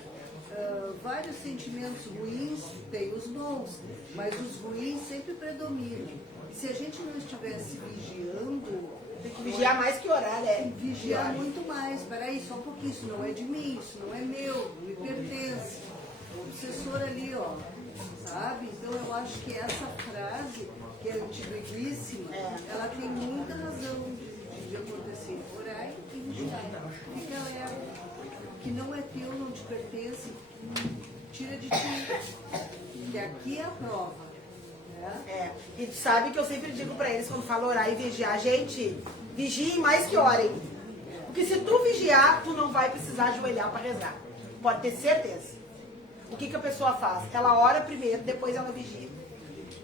vários sentimentos ruins, tem os bons, mas os ruins sempre predominam. E se a gente não estivesse vigiando... Tem que vigiar mais que orar, né? Vigiar muito mais. Peraí, só um pouquinho, isso não é de mim, isso não é meu, não me pertence. O obsessor ali, ó, sabe? Então eu acho que essa frase, que é antiguíssima, ela tem muita razão de acontecer. Orai e vigiai. Fica alerta. O que não é teu, não te pertence, tira de ti. Que aqui é a prova. E tu sabe que eu sempre digo pra eles, quando falo orar e vigiar, gente, vigiem mais que orem. Porque se tu vigiar, tu não vai precisar ajoelhar pra rezar. Pode ter certeza. O que a pessoa faz? Ela ora primeiro, depois ela vigia.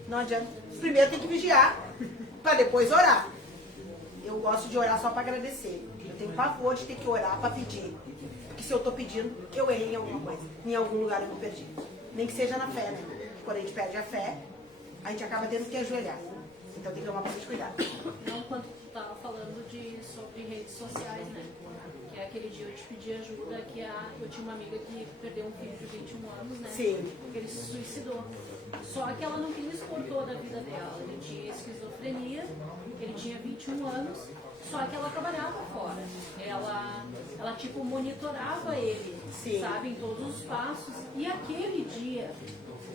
Não adianta. Primeiro tem que vigiar. para depois orar. Eu gosto de orar só para agradecer. Eu tenho pavor de ter que orar para pedir. Porque se eu tô pedindo, eu errei em alguma coisa. Em algum lugar eu me perdi. Nem que seja na fé, né? Quando a gente perde a fé, a gente acaba tendo que ajoelhar. Então tem que tomar bastante cuidado. Não, quando tu estava falando sobre redes sociais, né? Que aquele dia eu te pedi ajuda, eu tinha uma amiga que perdeu um filho de 21 anos, né? Sim. Ele se suicidou. Só que ela não queria expor toda a vida dela. Ele tinha esquizofrenia, ele tinha 21 anos, só que ela trabalhava fora. Ela tipo, monitorava ele, Sim. sabe, em todos os passos. E aquele dia,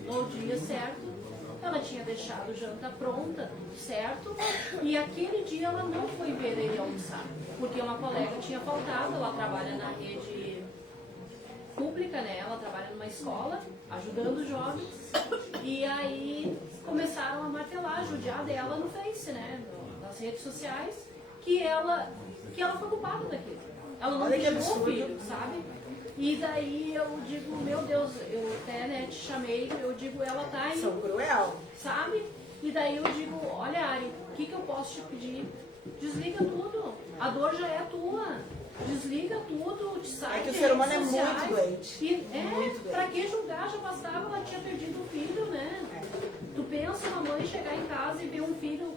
no dia certo, ela tinha deixado janta pronta, certo? E aquele dia ela não foi ver ele almoçar, porque uma colega tinha faltado. Ela trabalha na rede pública, né? Ela trabalha numa escola, ajudando jovens. E aí começaram a martelar, judiar dela no Face, né? Nas redes sociais, que ela foi culpada daquilo. Ela não deixou o filho, sabe? E daí eu digo, meu Deus, eu até, né, te chamei, eu digo, ela tá aí. São cruel. Sabe? E daí eu digo, olha, Ari, o que eu posso te pedir? Desliga tudo. A dor já é tua. Desliga tudo, sai. É que o de ser humano redes é muito sociais. doente. E, Muito doente. pra que julgar? Já bastava, ela tinha perdido o filho, né? Tu pensa uma mãe chegar em casa e ver um filho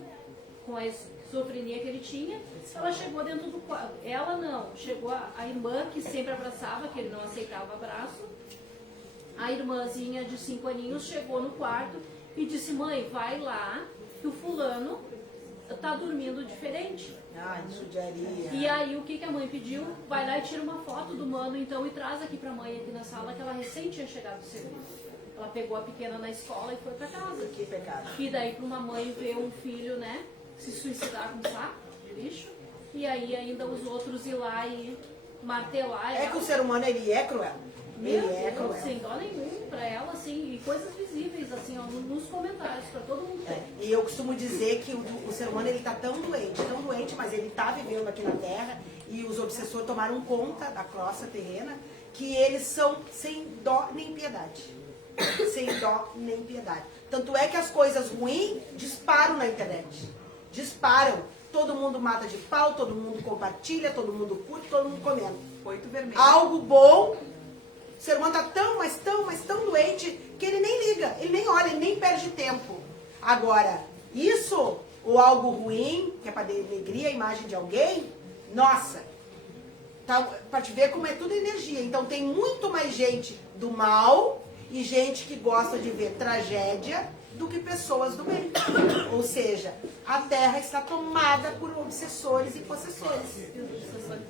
com a esquizofrenia que ele tinha. Ela chegou dentro do quarto. Ela não. Chegou a irmã que sempre abraçava, que ele não aceitava abraço. A irmãzinha de 5 aninhos chegou no quarto e disse, mãe, vai lá que o fulano tá dormindo diferente. Ai, judiaria. E aí o que a mãe pediu? Vai lá e tira uma foto do mano então e traz aqui pra mãe aqui na sala, que ela recém tinha chegado do serviço. Ela pegou a pequena na escola e foi pra casa. Que pecado. E daí pra uma mãe ver um filho, né, se suicidar com um saco de lixo. E aí ainda os outros ir lá e martelar ela. É que o ser humano, ele é cruel. Ele é Deus, cruel. sem dó nenhum pra ela, assim, e coisas visíveis, assim, ó, nos comentários, pra todo mundo ter. E eu costumo dizer que o ser humano, ele tá tão doente, mas ele tá vivendo aqui na Terra, e os obsessores tomaram conta da crosta terrena, que eles são sem dó nem piedade. Sem dó nem piedade. Tanto é que as coisas ruins disparam na internet. Disparam. Todo mundo mata de pau, todo mundo compartilha, todo mundo curte, todo mundo comenta. Oito vermelho. Algo bom, o ser humano tá tão, mas tão doente, que ele nem liga, ele nem olha, ele nem perde tempo. Agora, isso, ou algo ruim, que é para denegrir a imagem de alguém, nossa, tá, para te ver como é tudo energia. Então tem muito mais gente do mal e gente que gosta de ver tragédia do que pessoas do bem. Ou seja, a Terra está tomada por obsessores e possessores.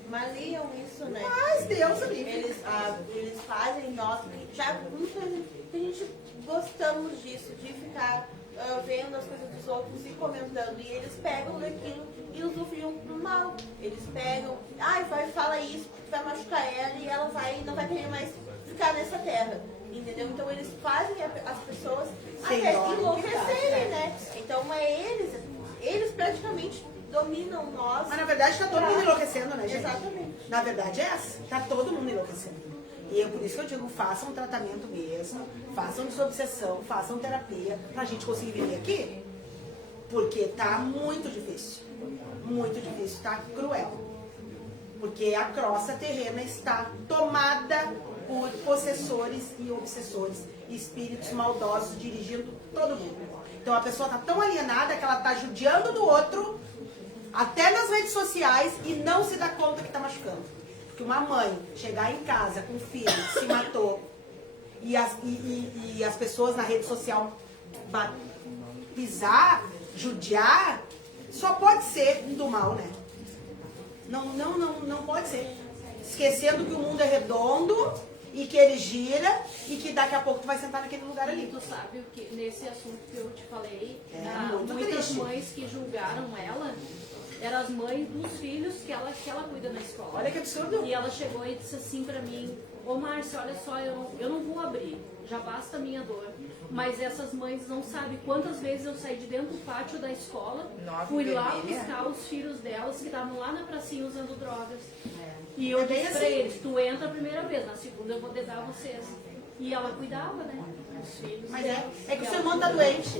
Maliam isso, né? Mas Deus ali. Eles fazem, nós, já muitas vezes a gente gostamos disso, de ficar vendo as coisas dos outros e comentando, e eles pegam daquilo e usufruem pro mal. Eles pegam, fala isso, vai machucar ela e ela não vai querer mais ficar nessa terra. Entendeu? Então eles fazem as pessoas até enlouquecerem, né? Então eles praticamente dominam nós. Mas na verdade está todo mundo enlouquecendo, né, gente? Exatamente. Na verdade é essa, está todo mundo enlouquecendo. E é por isso que eu digo, façam tratamento mesmo, façam desobsessão, façam terapia, pra gente conseguir viver aqui. Porque tá muito difícil, tá cruel. Porque a crosta terrena está tomada por possessores e obsessores, espíritos maldosos dirigindo todo mundo. Então a pessoa tá tão alienada que ela tá judiando do outro, até nas redes sociais, e não se dá conta que tá machucando. Porque uma mãe chegar em casa com um filho que se matou e as pessoas na rede social pisar, judiar, só pode ser do mal, né? Não pode ser. Esquecendo que o mundo é redondo e que ele gira e que daqui a pouco tu vai sentar naquele lugar ali. Tu sabe o que, nesse assunto que eu te falei, muito muitas triste. mães que julgaram ela eram as mães dos filhos que ela cuida na escola. Olha que absurdo. E ela chegou e disse assim pra mim, ô Márcia, olha só, eu não vou abrir, já basta a minha dor. Mas essas mães não sabem quantas vezes eu saí de dentro do pátio da escola, fui lá buscar os filhos delas que estavam lá na pracinha usando drogas. E eu disse pra eles, tu entra a primeira vez, na segunda eu vou dedar vocês. E ela cuidava, né? Os filhos. Mas é que o ser humano tá doente.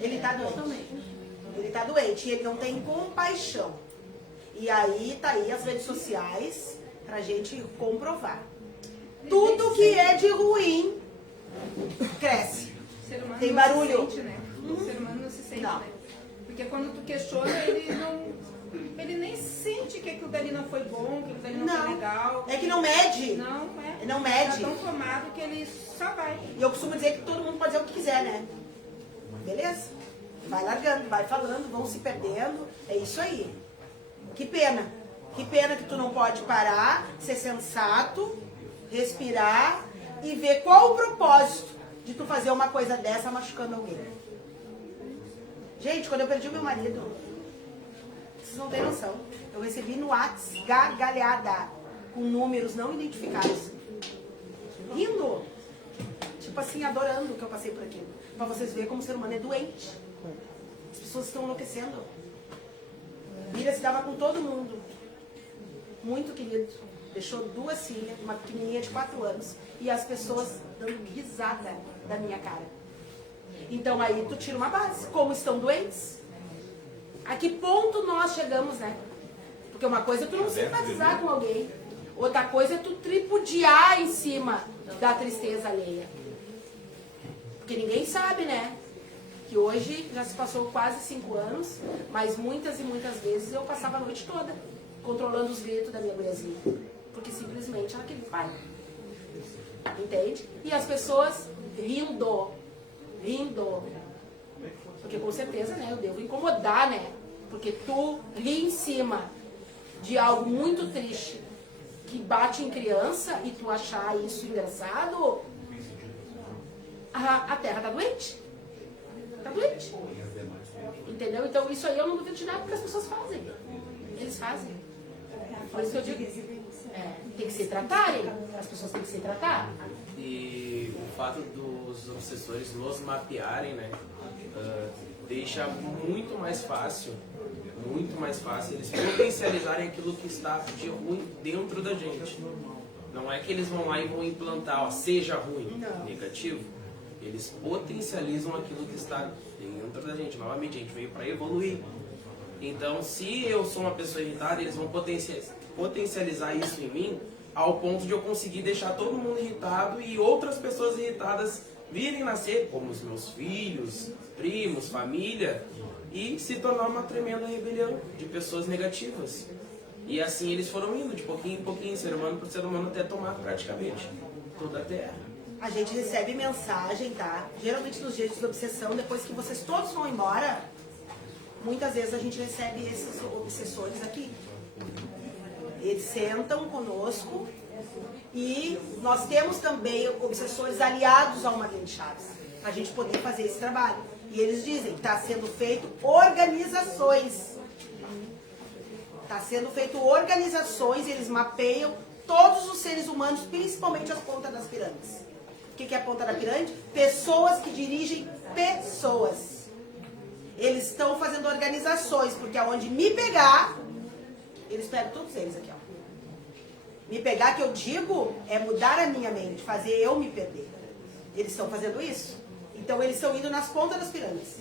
Ele tá doente. Totalmente. Ele tá doente e ele não tem compaixão. E aí tá aí as redes sociais pra gente comprovar. Tudo que é de ruim cresce. O ser humano Tem não barulho. se sente, né? O ser humano não se sente, Não. né? Porque quando tu questiona, ele nem sente que aquilo dali não foi bom, que aquilo dali não foi legal. É que não mede. Não, é. Não mede. Tá tão tomado que ele só vai. E eu costumo dizer que todo mundo pode dizer o que quiser, né? Beleza? Vai largando, vai falando, vão se perdendo. É isso aí. Que pena. Que pena que tu não pode parar, ser sensato, respirar e ver qual o propósito de tu fazer uma coisa dessa machucando alguém. Gente, quando eu perdi o meu marido, vocês não têm noção. Eu recebi no WhatsApp gargalhada com números não identificados. Rindo. Tipo assim, adorando que eu passei por aquilo. Pra vocês verem como o ser humano é doente. As pessoas estão enlouquecendo. Miriam se dava com todo mundo. Muito querido. Deixou 2 filhas, uma pequenininha de 4 anos. E as pessoas dando risada da minha cara. Então aí tu tira uma base. Como estão doentes? A que ponto nós chegamos, né? Porque uma coisa é tu não simpatizar com alguém. Outra coisa é tu tripudiar em cima da tristeza alheia. Porque ninguém sabe, né? Que hoje já se passou quase 5 anos, mas muitas e muitas vezes eu passava a noite toda controlando os gritos da minha mulherzinha. Porque simplesmente ela queria pai. Entende? E as pessoas rindo. Porque com certeza, né, eu devo incomodar, né? Porque tu ri em cima de algo muito triste que bate em criança e tu achar isso engraçado, a terra tá doente. Tá doente. Entendeu? Então isso aí eu não duvido de nada porque as pessoas fazem. Eles fazem. Por isso que eu digo, tem que se tratarem. As pessoas têm que se tratar. E o fato dos obsessores nos mapearem, né, deixa muito mais fácil eles potencializarem aquilo que está de ruim dentro da gente. Não é que eles vão lá e vão implantar, ó, seja ruim, negativo. Eles potencializam aquilo que está dentro da gente. Novamente, a gente veio para evoluir. Então, se eu sou uma pessoa irritada, eles vão potencializar isso em mim ao ponto de eu conseguir deixar todo mundo irritado e outras pessoas irritadas virem nascer, como os meus filhos, primos, família, e se tornar uma tremenda rebelião de pessoas negativas. E assim eles foram indo, de pouquinho em pouquinho, ser humano por ser humano, até tomar praticamente toda a Terra. A gente recebe mensagem, tá? Geralmente nos dias de obsessão, depois que vocês todos vão embora, muitas vezes a gente recebe esses obsessores aqui. Eles sentam conosco e nós temos também obsessores aliados ao Marlene Chaves, para a gente poder fazer esse trabalho. E eles dizem que está sendo feito organizações. Está sendo feito organizações, eles mapeiam todos os seres humanos, principalmente as pontas das pirâmides. O que é a ponta da pirâmide? Pessoas que dirigem pessoas. Eles estão fazendo organizações, porque aonde me pegar, eles pegam todos eles aqui, ó. Me pegar, que eu digo, é mudar a minha mente, fazer eu me perder. Eles estão fazendo isso. Então eles estão indo nas pontas das pirâmides.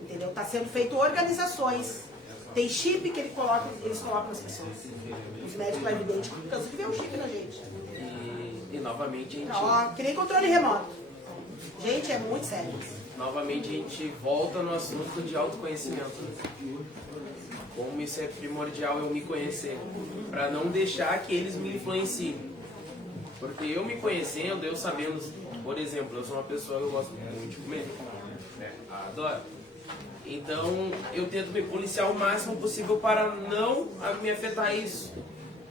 Entendeu? Está sendo feito organizações. Tem chip que eles colocam nas pessoas. Os médicos lá evidentes cansam de ver o chip na gente. E novamente a gente... Ó, que nem controle remoto. Gente, é muito sério. Novamente a gente volta no assunto de autoconhecimento. Como isso é primordial eu me conhecer. Para não deixar que eles me influenciem. Porque eu me conhecendo, eu sabendo, por exemplo, eu sou uma pessoa que eu gosto muito de comer. Adoro. Então eu tento me policiar o máximo possível para não me afetar isso.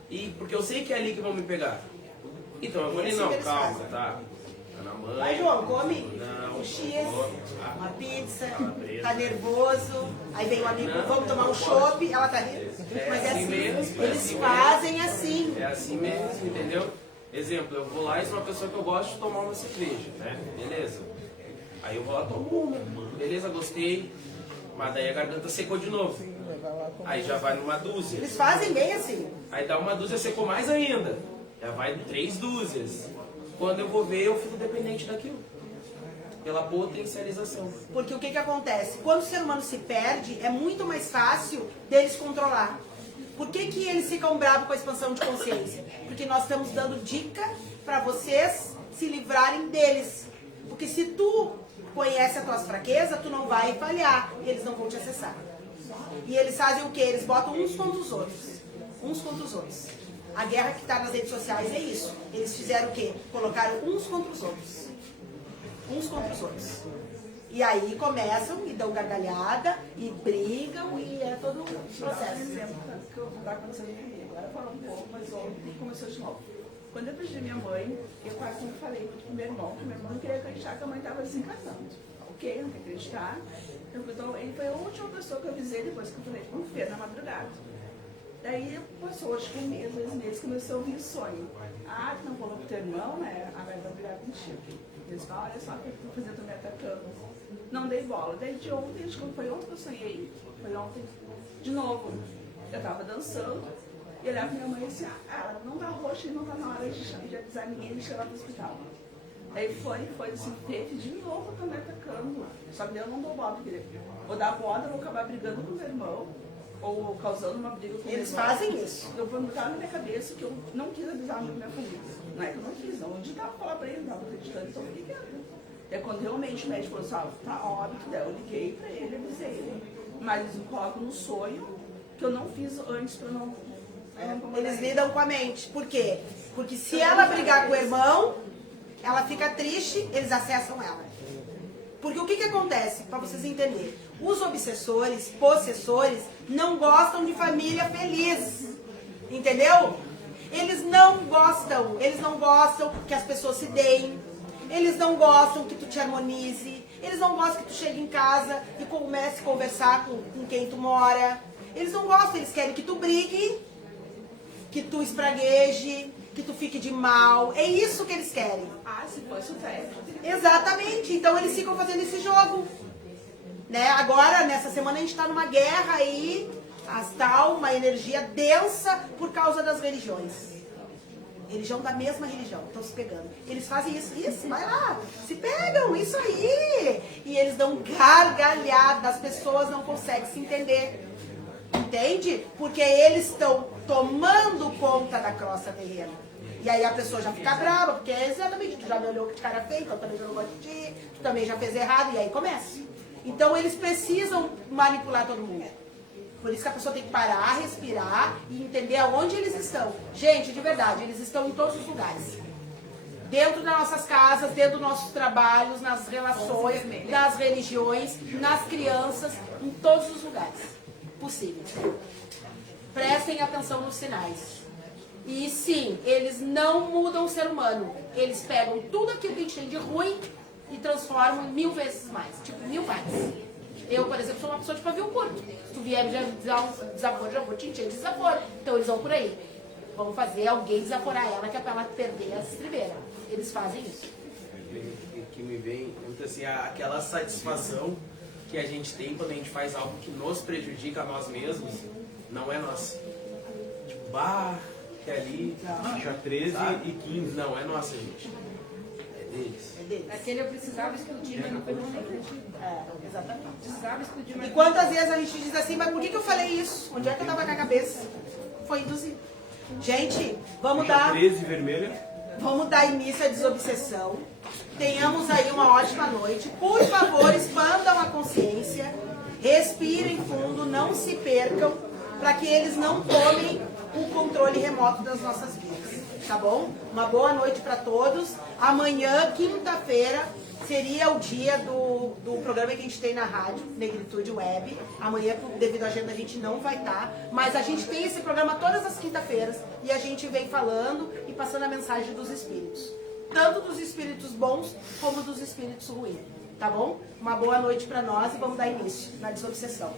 E porque eu sei que é ali que vão me pegar. Então eu vou ali, não, calma, tá na mãe. Vai, João, come não, um X, uma pizza, tá nervoso, aí vem um amigo, vamos tomar um chopp, ela tá rindo. Mas é assim, mesmo, eles fazem assim. É assim mesmo, entendeu? Exemplo, eu vou lá e sou uma pessoa que eu gosto de tomar uma cerveja, né? Beleza. Aí eu vou lá, tomo uma. Beleza, gostei. Mas daí a garganta secou de novo. Aí já vai numa dúzia. Eles fazem bem assim. Aí dá uma dúzia, secou mais ainda. Já vai 3 dúzias. Quando eu vou ver, eu fico dependente daquilo. pela potencialização. Porque o que acontece? Quando o ser humano se perde, é muito mais fácil deles controlar. Por que eles ficam bravos com a expansão de consciência? Porque nós estamos dando dica para vocês se livrarem deles. Porque se tu conhece as tuas fraquezas, tu não vai falhar e eles não vão te acessar. E eles fazem o quê? Eles botam uns contra os outros. Uns contra os outros. A guerra que está nas redes sociais é isso. Eles fizeram o quê? Colocaram uns contra os outros. Uns contra os outros. E aí começam e dão gargalhada e brigam e é todo um processo. Um exemplo que eu estava acontecendo comigo. Agora falou um pouco, mas ontem começou de novo. Quando eu perdi minha mãe, eu quase não falei muito pro meu irmão, porque meu irmão não queria acreditar que a mãe estava desencarnando. Ok, não quer acreditar. Então, ele foi a última pessoa que eu avisei depois que eu falei com o Fê na madrugada. Daí passou, acho que um mês, 2 meses, comecei a ouvir sonho. Ah, tu não falou pro teu irmão, né? Ah, vai dar brigar contigo. Eles falam, olha só o que eu tô fazendo, tô me atacando. Não dei bola. Daí de ontem, acho que foi ontem que eu sonhei. Foi ontem, de novo. Eu tava dançando e olhava pra minha mãe e disse, ela não tá roxa e não tá na hora de avisar ninguém de chegar pro hospital. Aí foi assim, teve de novo, tô me atacando. Só que eu não dou bola, porque vou dar bola, eu vou acabar brigando com o meu irmão. Ou causando uma briga com eles fazem isso. Eu vou botar na minha cabeça que eu não quis avisar a minha família. Não é que eu não quis, não. Onde tava falar pra ele, não tava acreditando, então eu fiquei quieta. É quando realmente o médico falou assim, tá óbito, daí eu liguei pra ele, avisei ele. Mas eles me colocam no sonho que eu não fiz antes pra não. Eles lidam com a mente. Por quê? Porque se ela brigar com o irmão, ela fica triste, eles acessam ela. Porque o que acontece? Pra vocês entenderem. Os obsessores, possessores, não gostam de família feliz. Entendeu? Eles não gostam que as pessoas se deem. Eles não gostam que tu te harmonize. Eles não gostam que tu chegue em casa e comece a conversar com quem tu mora. Eles não gostam, eles querem que tu brigue, que tu espragueje, que tu fique de mal. É isso que eles querem. Ah, se fosse o teste. Exatamente. Então eles ficam fazendo esse jogo. Né? Agora, nessa semana, a gente está numa guerra aí, astral, uma energia densa por causa das religiões. Religião da mesma religião, estão se pegando. Eles fazem isso, vai lá, se pegam, isso aí. E eles dão gargalhada, as pessoas não conseguem se entender. Entende? Porque eles estão tomando conta da crosta terrena. E aí a pessoa já fica brava, porque é exatamente, tu já me olhou que cara feio, então eu também já não gosto de ti, tu também já fez errado, e aí começa. Então eles precisam manipular todo mundo. Por isso que a pessoa tem que parar, respirar e entender aonde eles estão. Gente, de verdade, eles estão em todos os lugares. Dentro das nossas casas, dentro dos nossos trabalhos, nas relações, nas religiões, nas crianças, em todos os lugares possíveis. Prestem atenção nos sinais. E sim, eles não mudam o ser humano. Eles pegam tudo aquilo que a gente tem de ruim e transformam em 1000 vezes mais. Tipo, 1000 mais. Eu, por exemplo, sou uma pessoa de pavio curto. Se tu vier me dar um desaforo, já vou te encher de desaforo. Então eles vão por aí. Vamos fazer alguém desaforar ela, que é pra ela perder as estribeiras. Eles fazem isso. Que me vem muito assim, aquela satisfação que a gente tem quando a gente faz algo que nos prejudica a nós mesmos, não é nossa. Tipo, que ali... Já 13 sabe? e 15. Não, é nossa, gente. É deles. Aquele eu precisava explodir, mas não foi bom nem Exatamente. precisava explodir, mas E quantas vezes a gente diz assim, mas por que eu falei isso? Onde é que eu tava com a cabeça? Foi induzido. Gente, vamos dar 13 vermelha. Vamos dar início à desobsessão. Tenhamos aí uma ótima noite. Por favor, expandam a consciência. Respirem fundo, não se percam, para que eles não tomem o controle remoto das nossas vidas. Tá bom? Uma boa noite para todos. Amanhã, quinta-feira, seria o dia do programa que a gente tem na rádio, Negritude Web. Amanhã, devido à agenda, a gente não vai estar. Mas a gente tem esse programa todas as quinta-feiras. E a gente vem falando e passando a mensagem dos espíritos. Tanto dos espíritos bons, como dos espíritos ruins. Tá bom? Uma boa noite para nós e vamos dar início na desobsessão.